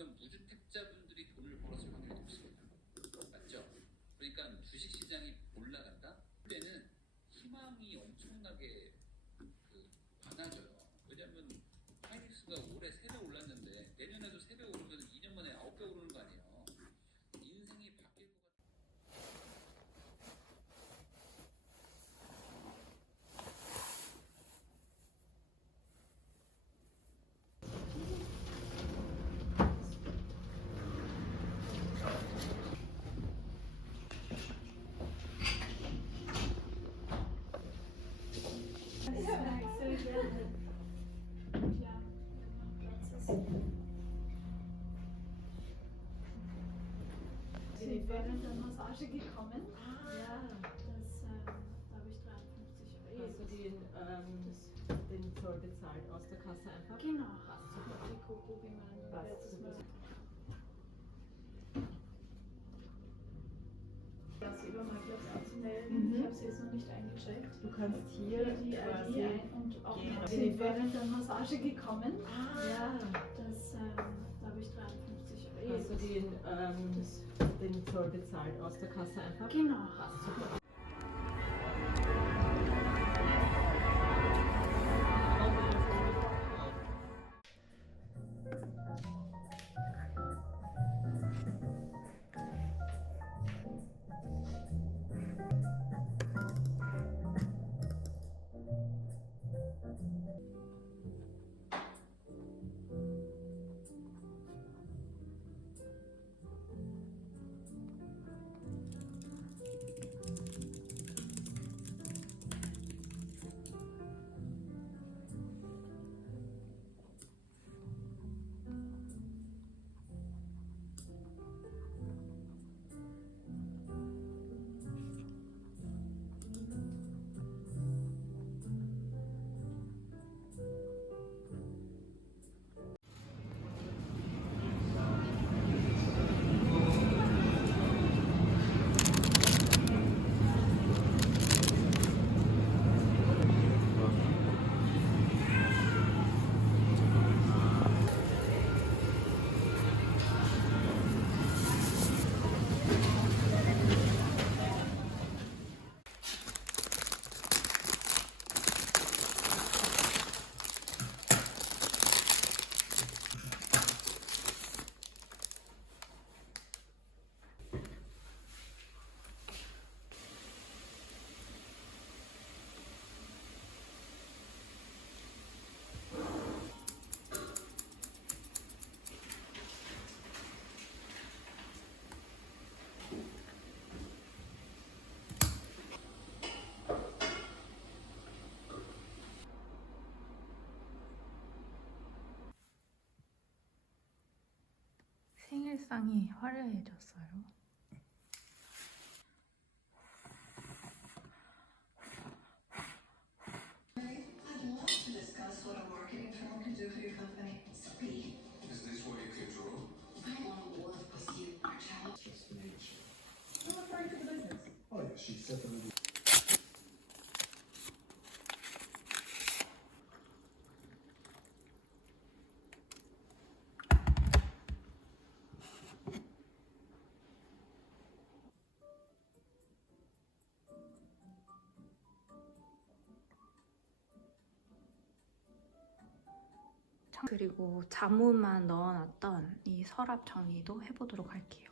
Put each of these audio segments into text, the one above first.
그러면 무주택자분들이 돈을 벌었을 확률이 높습니다. 맞죠? 그러니까 주식시장이 올라간다? 그때는 희망이 엄청나게 많아져요. 왜냐하면 하이닉스가 올해 3배 올랐는데 내년에도 3배 오르면 2년 만에 9배 오르는 거 아니에요. 인생이 바뀔 것 같아요. Sie während der Massage gekommen. Ja, da habe ich 53 Euro. Hast du den Zoll bezahlt aus der Kasse einfach? Genau. Passt super. Die Coco, wie man Passt letztes super. Mal. Das Übermakler anzumelden. Ich habe sie jetzt noch nicht eingecheckt. Du kannst hier Die quasi ID ein und auch gehen. noch. Sie während der Massage gekommen. Ja. Da habe ich 53 Euro. Hast du den Zoll bezahlt aus der Kasse einfach? Genau. Passt super. 생일상이 화려해졌어요. I'd love to discuss what a marketing firm can do for your company. Speed. Is this what you can draw? I want to work with you, Marcello. Just nature. I'm referring to the business. Oh yeah, she's definitely. 그리고 자무만 넣어놨던 이 서랍 정리도 해보도록 할게요.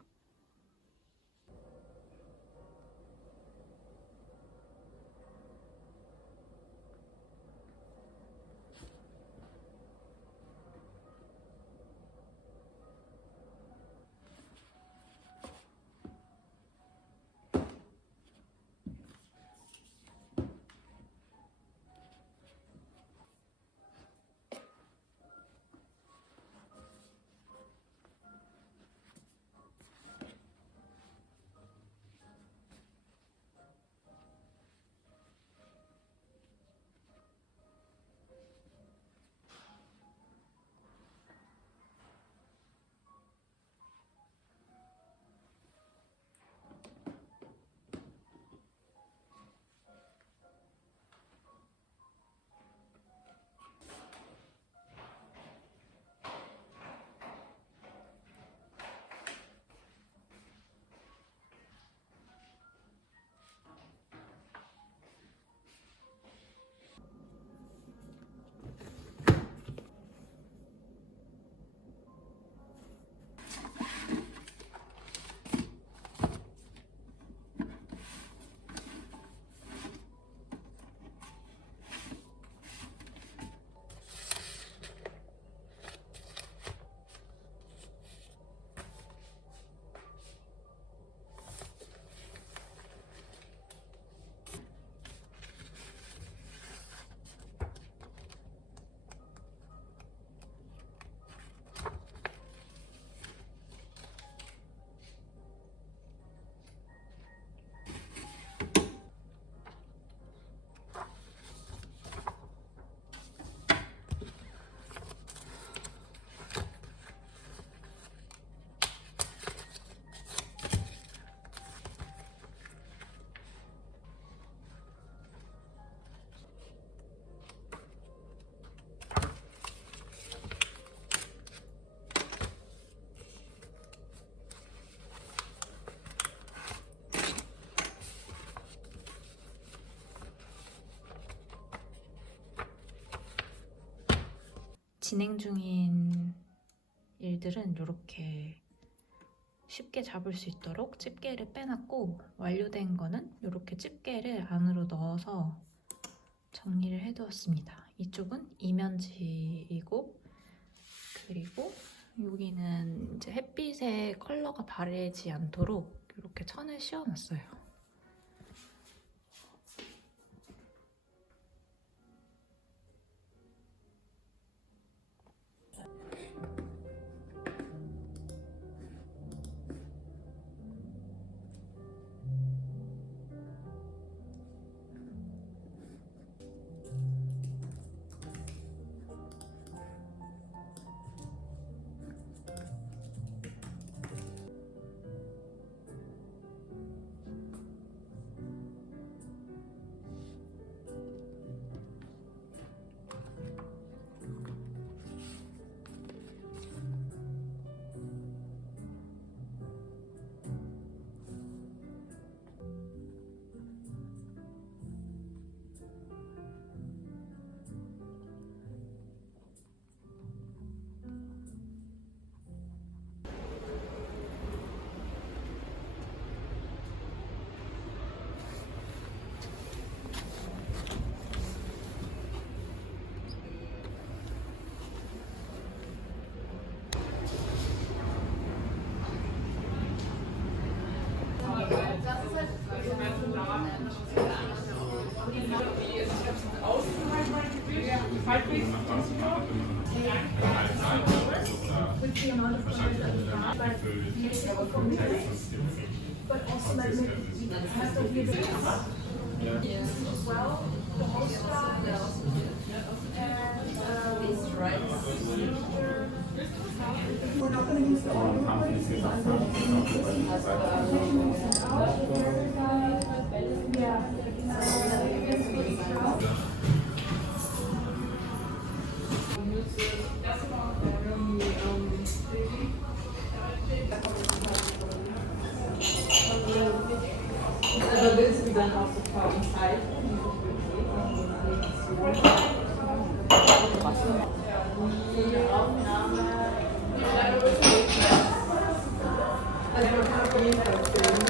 진행 중인 일들은 이렇게 쉽게 잡을 수 있도록 집게를 빼놨고, 완료된 거는 이렇게 집게를 안으로 넣어서 정리를 해두었습니다. 이쪽은 이면지이고, 그리고 여기는 이제 햇빛에 컬러가 바래지 않도록 이렇게 천을 씌워놨어요. Aber willst du dann auch sofort zeigen? Die Aufnahme. Also man kann auf jeden Fall filmen.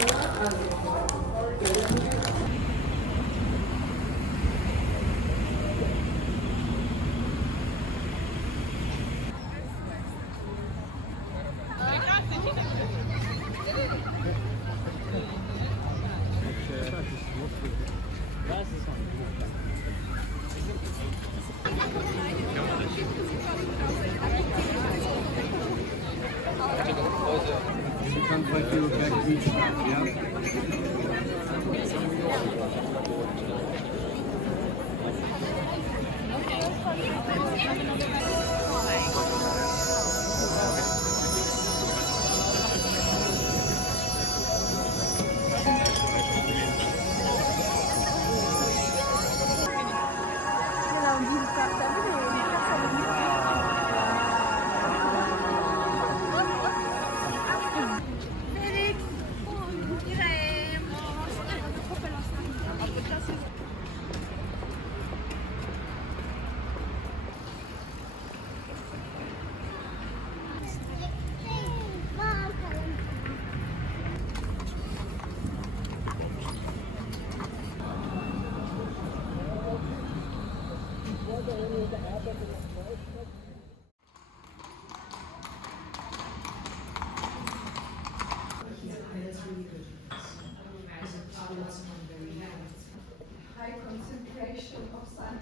High concentration of sun.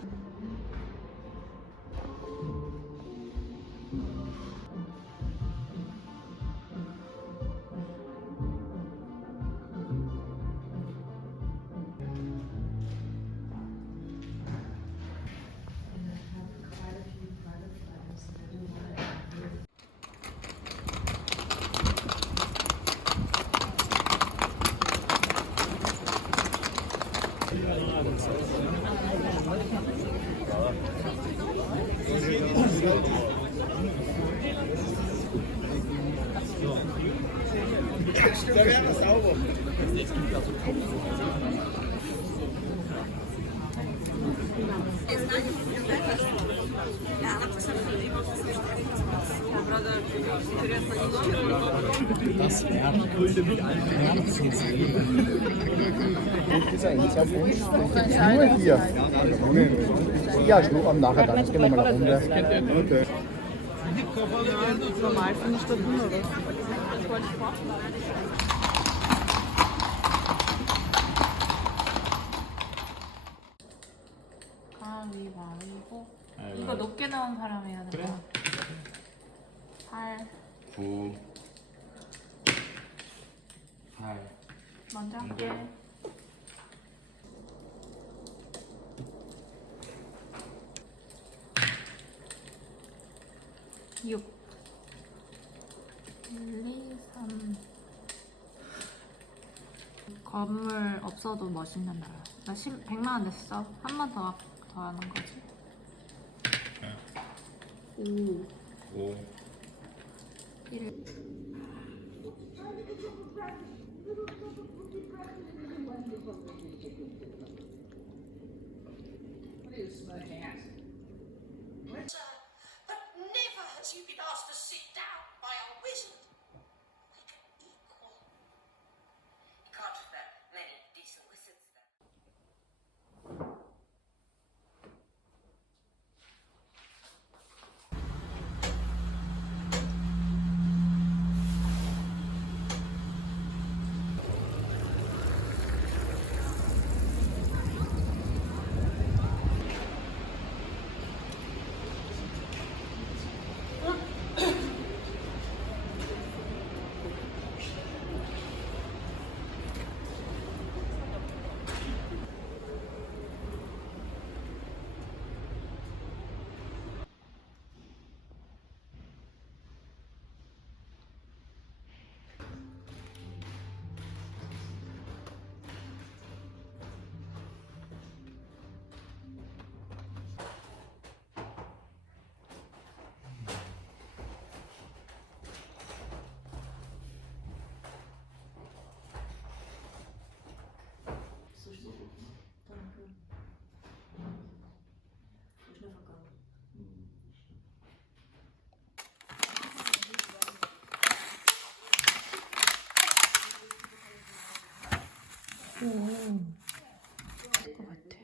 Da wären wir sauber. Ja, Ist eigentlich auf uns. Nur hier. Ja, ich rufe am nachher dann. Jetzt gehen wir mal eine Runde. Okay. Normal finde ich da drin, oder? 가위바위보. 이거 높게 나온 사람이 해야 돼. 8. 9 8 먼저 할게. 6. 1, 2, 3. 건물 없어도 멋있는 나라. 나 100만 원 냈어. 한 번 더 하는 거지. 5. 5 1. But never has he been asked to sit down by a wizard. Like an equal. You can't have that many decent wizards there. 오. 될 것 같아.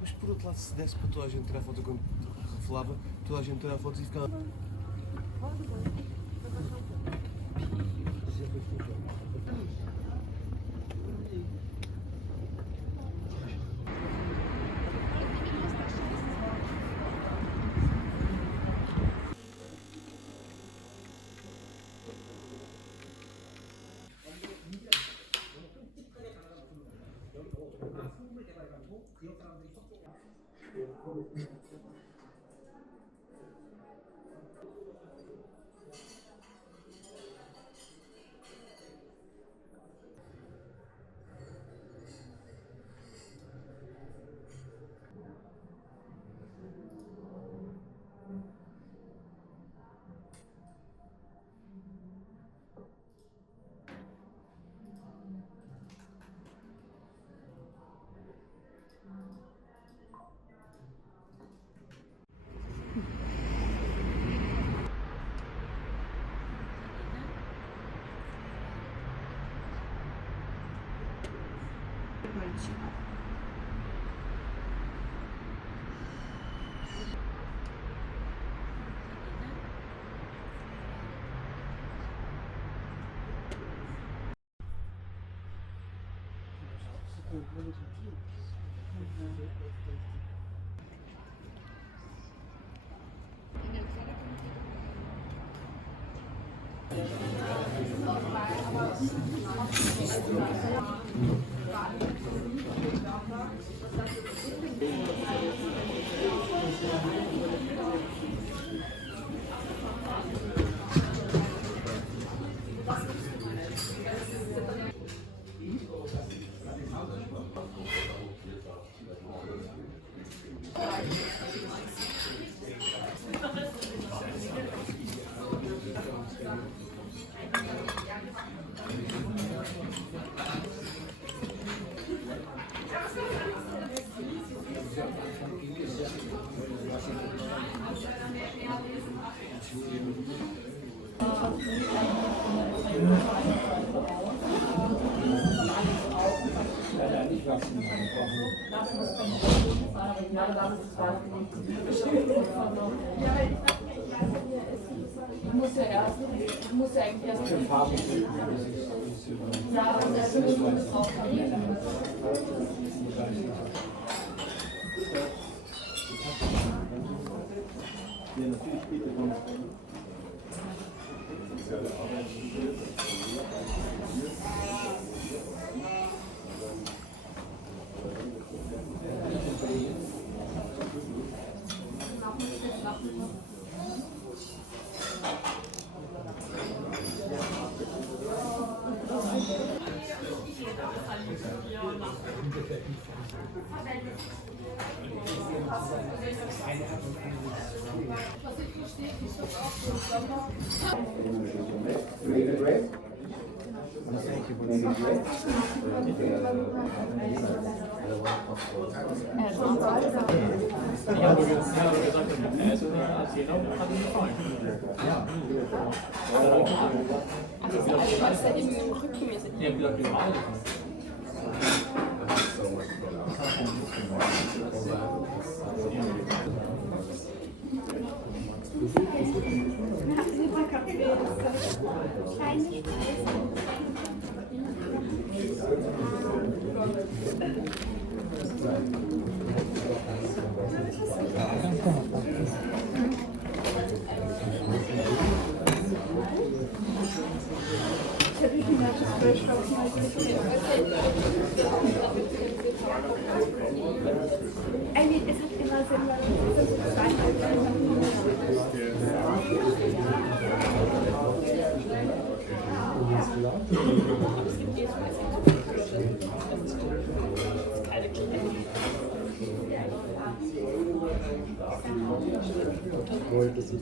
Mas por outro lado, se desse para toda a gente tirar foto quando revelava, toda a gente tirar fotos e ficava. Mönchen. Wollte sie